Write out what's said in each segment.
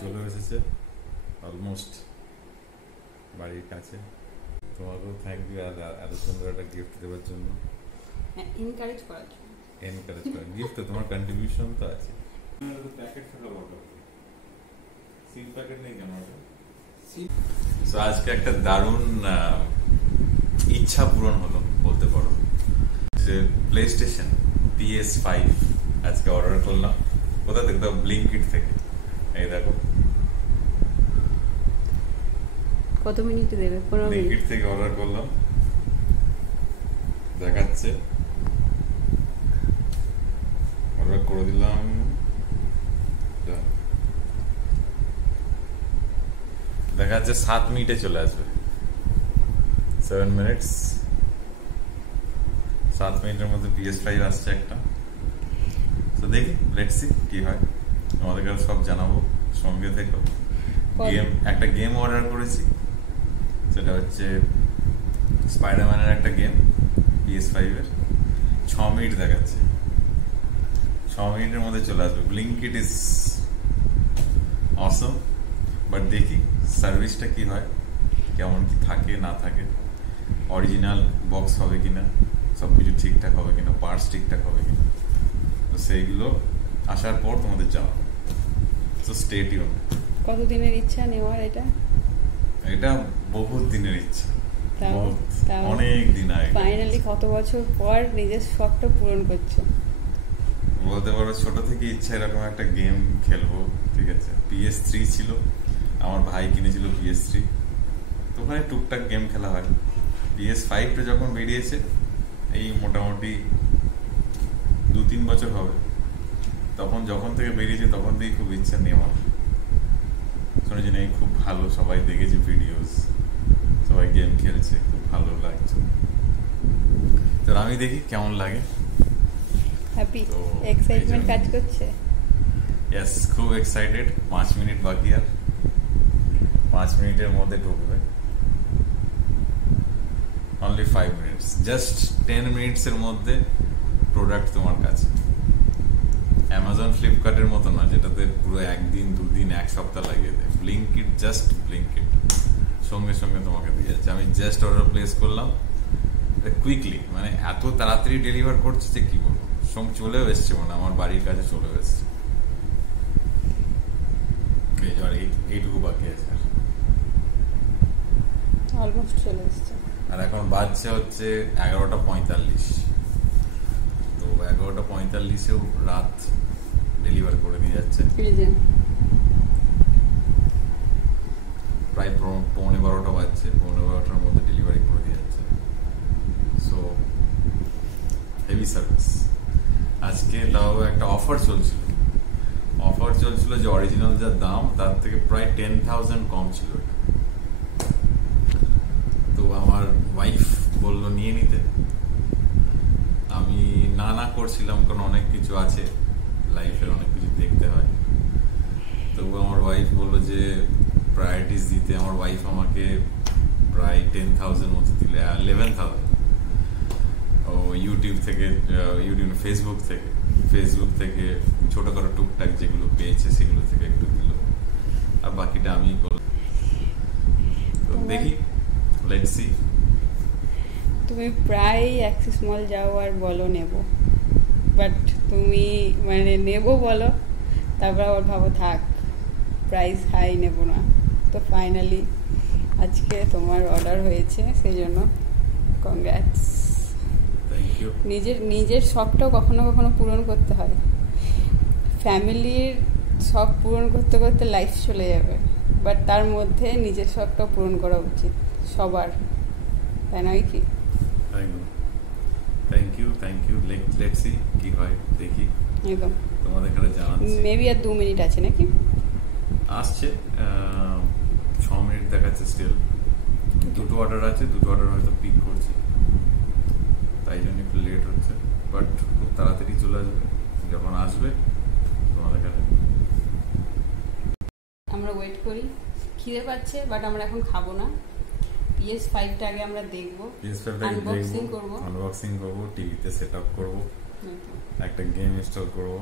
চলে এসেছে অলমোস্ট বাড়ির কাছে। তোমাকেও থ্যাংক ইউ এত সুন্দর একটা গিফট দেওয়ার জন্য, এনকারেজ করার জন্য। এনকারেজ করা গিফট তো তোমার কন্ট্রিবিউশন তো আছে। প্যাকেট থাকা দরকার, সিল প্যাকেট নেই কেন? সো আজকে একটা দারুণ ইচ্ছা পূরণ হলো বলতে পারো, যে প্লে স্টেশন PS5 আজকে অর্ডার করলাম। কোথা থেকে? ব্লিঙ্কিট থেকে। এই দেখো কত মিনিটে দেবে? 15 মিনিট। ব্লিঙ্কিট থেকে অর্ডার করলাম, দেখাচ্ছে অর্ডার করে দিলাম। দেখা যাচ্ছে 7 মিনিটে চলে আসবে, 7 মিনিটস। 7 মিনিটের মধ্যে PS5 আসছে একটা। তো দেখি, লেটস সি কি হয়। তোমাদের কাছে সব জানাবো, সঙ্গে থেকো। একটা গেম অর্ডার করেছি, সেটা হচ্ছে স্পাইডারম্যানের একটা গেম PS5 এর। 6 মিনিট দেখাচ্ছে, 6 মিনিটের মধ্যে চলে আসবে। ব্লিঙ্কিট ইজ অসম, বাট দেখি সার্ভিসটা কি হয়, কেমন কি থাকে না থাকে, অরিজিনাল বক্স হবে কিনা, সব কিছু ঠিকঠাক হবে কিনা, পার্টস ঠিকঠাক হবে কিনা, তো সেইগুলো আসার পর তোমাদের জানাবো। তো স্টে টিউন। কতদিনের ইচ্ছা নেওয়ার এটা? এটা বহুত দিনের ইচ্ছা, অনেক দিন আগে। ফাইনালি কত বছর পর নিজের শখটা পূরণ করছো। বলতে পারো ছোট থেকে ইচ্ছা এরকম একটা গেম খেলবো, ঠিক আছে। PS3 ছিল, আমার ভাই কিনেছিল PS3, তো ওখানে টুকটাক গেম খেলা হয়। PS5টা যখন বেরিয়েছে, এই মোটামুটি 2-3 বছর হবে, যখন থেকে বেরিয়েছে তখন থেকেই খুব ইচ্ছা নেওয়া। শুনেছি নাকি খুব ভালো, সবাই দেখেছে ভিডিওস, সবাই গেম খেলছে, খুব ভালো লাগছে। তো আমি দেখি কেমন লাগে। হ্যাপি, এক্সাইটমেন্ট কাজ করছে। ইয়েস, খুব এক্সাইটেড। 5 মিনিট বাকি, আর 5 মিনিটের মধ্যে ঢুকবে। অনলি 5 মিনিটস, জাস্ট 10 মিনিটসের মধ্যে প্রোডাক্ট তোমার কাছে। অ্যামাজন ফ্লিপকার্টের মতো না, যেটাতে পুরো 1 দিন 2 দিন 1 সপ্তাহ লাগিয়ে দেয়। ব্লিঙ্কিট, জাস্ট ব্লিঙ্কিট সঙ্গে সঙ্গে তোমাকে দিয়ে যাচ্ছে। আমি জাস্ট অর্ডার প্লেস করলাম, কুইকলি, মানে এত তাড়াতাড়ি ডেলিভার করছে যে কি বলবো। সঙ্গে চলেও এসছে, মানে আমার বাড়ির কাছে চলেও এসছে। এইটুকু বাকি আছে, অলমোস্ট চলে এসছে। আর এখন বাজছে হচ্ছে 11:45। তো 11:45-এও রাত ডেলিভার করে দিয়ে যাচ্ছে। প্রায় 11:15 বাজছে, 11:15-টার মধ্যে ডেলিভারি করে দিয়ে যাচ্ছে। So heavy service. আজকে তাও একটা অফার চলছিল যে অরিজিনাল যা দাম তার থেকে প্রায় 10,000 কম ছিল। তো আমার ওয়াইফ বললো নিয়ে নিতে, আমি না করছিলাম, কারণ অনেক কিছু আছে লাইফের, অনেক কিছু দেখতে হয়। তবু আমার ওয়াইফ বললো যে প্রায়োরিটিস দিতে। আমার ওয়াইফ আমাকে প্রায় 10,000 মতো দিলে, 11,000 ইউটিউব থেকে, ফেসবুক থেকে ছোটখাটো টুকটাক যেগুলো পেয়েছে সেগুলো থেকে একটু দিল, আর বাকিটা আমি করলাম। তো দেখি, লেটস সি। তুমি প্রায় অ্যাক্সিস মল যাও আর বলো নেব, বাট তুমি মানে নেব বলো, তারপর আবার ভাবো থাক প্রাইস হাই নেব না। তো ফাইনালি আজকে তোমার অর্ডার হয়েছে, সেই জন্য কংগ্রাটস। Thank you. নিজের শখটাও কখনো কখনো পূরণ করতে হয়। ফ্যামিলির শখ পূরণ করতে করতে লাইফ চলে যাবে, বাট তার মধ্যে নিজের শখটাও পূরণ করা উচিত সবার, তাই নয় কি? Thank you. লেটস সি কি হয়, দেখি। একদম তোমাদের কাছে জানাচ্ছি। মেবি আর 2 মিনিট আছে নাকি? আসছে 6 মিনিট দেখাচ্ছে স্টিল। 2টো অর্ডার আছে, 2টো অর্ডার হয়তো পিক করছে, তাই জন্য একটু লেট হচ্ছে, বাট খুব তাড়াতাড়ি চলে আসবে। যখন আসবে তোমাদের কাছে আমরা ওয়েট করি। খিদে পাচ্ছে, বাট আমরা এখন খাবো না। PS5টা আগে আমরা দেখবো, আনবক্সিং করবো, টিভিতে সেট আপ করবো, একটা গেম ইনস্টল করবো।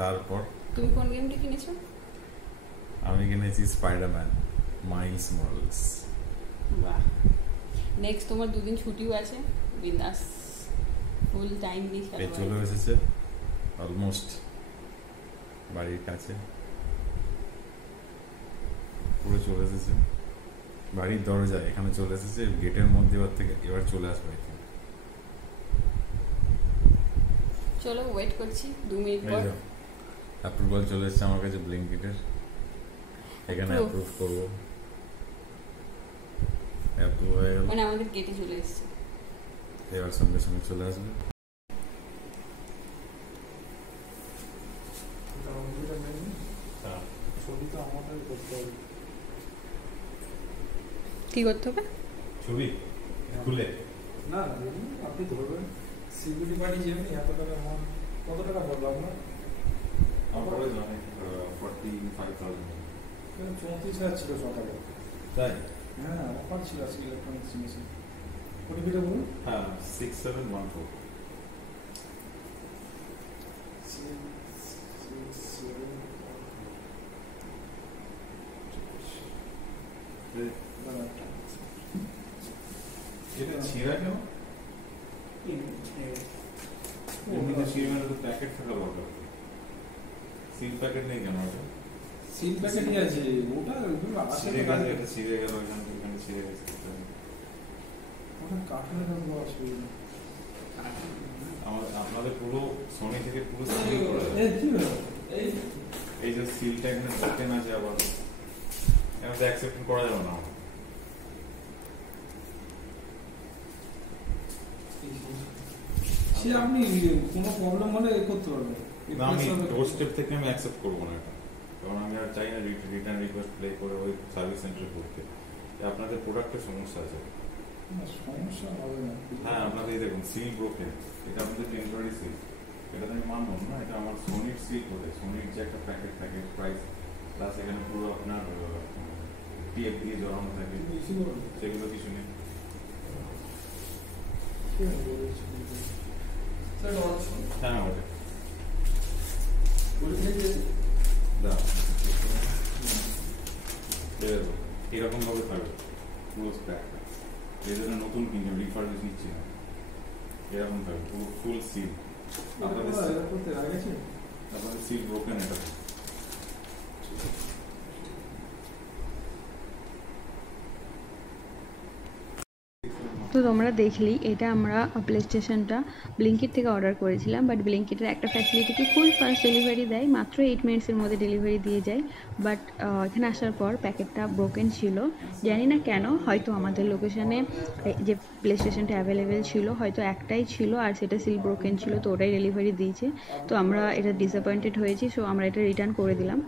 তারপর তুমি কোন গেমটা কিনেছো? আমি কিনেছি স্পাইডারম্যান মাইলস মরালেস। বাহ, নেক্সট তোমার দুদিন ছুটিও আছে, বিন্দাস ফুল টাইম দিয়ে এই চলে এসেছে অলমোস্ট বাড়ির কাছে, পুরো চলে এসেছে বাড়ির দরজায়, এখানে চলে এসেছে গেটের মধ্যে, এবার চলে আসবে। চলো ওয়েট করছি 2 মিনিট পর। অ্যাপ্রুভাল চলে এসেছে আমার কাছে ব্লিঙ্কিটের, এখানে অ্যাপ্রুভ করবো, অ্যাপ্রুভ হয়ে গেল, মানে আমাদের গেটে চলে এসেছে, এবার সঙ্গে সঙ্গে চলে আসবে। কি করতে হবে? ছবি খুলে না আপনি ধরবেন সিকিউরিটি গার্ড যাবেন, এত টাকা কত টাকা পড়লো আপনার? আমার 45,000। 34,000 ছিল সকালে। তাই? হ্যাঁ, অফার ছিল আজকে ইলেকট্রনিক্স জিনিসে। ওটিপিটা বলুন। হ্যাঁ 6714। এটা ছিঁড়া কেন? এমনিতে ছিঁড়ে তো প্যাকেট থাকা দরকার, সিল প্যাকেট নেই কেন? ওটা সিল প্যাকেটই আছে, ওটা ছিঁড়ে গেছে, এটা ছিঁড়ে গেল, এখান থেকে এখানে ছিঁড়ে গেছে, ওটা কাঠের কোনো অসুবিধা নেই। আপনাদের পুরো সোনি থেকে পুরো সিল করা যায়। এই যে সিলটা এখানে বাটেন আছে, আবার এখানে তো অ্যাকসেপ্ট করা যাবে না। সে আপনি কোনো প্রবলেম হলে করতে পারবেন। না, আমি ডোর স্টেপ থেকে আমি অ্যাকসেপ্ট করবো না এটা, কারণ আমি আর চাই না রিটার্ন রিকোয়েস্ট প্লে করে ওই সার্ভিস সেন্টারে করতে। আপনাদের প্রোডাক্টের সমস্যা আছে। সমস্যা হবে না। হ্যাঁ, আপনাদের এই দেখুন সিল ব্রোকেন, এটা আমাদের টেম্পোরারি সিল, এটা তো আমি মানব না, এটা আমার সোনির সিল বলে, সোনির যে একটা প্যাকেট থাকে প্রাইস প্লাস এখানে পুরো আপনার টিএফ দিয়ে জড়ানো থাকে, সেগুলো কিছু নেই। হ্যাঁ ওটা এরকম ভাবে থাকবে পুরো স্প্যাকটা, এই জন্য নতুন কিনছে, রিফার্বিশ নিচ্ছি না, এরকম থাকবে পুরো ফুল সিল। আপনাদের সিল ব্রোকেন এটা। তো তোমরা দেখলি এটা আমরা প্লে স্টেশনটা ব্লিঙ্কিট থেকে অর্ডার করেছিলাম, বাট ব্লিঙ্কিটের একটা ফ্যাসিলিটি কি ফুল ফাস্ট ডেলিভারি দেয়, মাত্র 8 মিনিটসের মধ্যে ডেলিভারি দিয়ে যায়। বাট এখানে আসার পর প্যাকেটটা ব্রোকেন ছিল, জানি না কেন, হয়তো আমাদের লোকেশানে যে প্লে স্টেশনটা অ্যাভেলেবেল ছিল হয়তো একটাই ছিল আর সেটা সিল ব্রোকেন ছিল, তো ওটাই ডেলিভারি দিয়েছে। তো আমরা এটা ডিসঅ্যাপয়েন্টেড হয়েছি, সো আমরা এটা রিটার্ন করে দিলাম।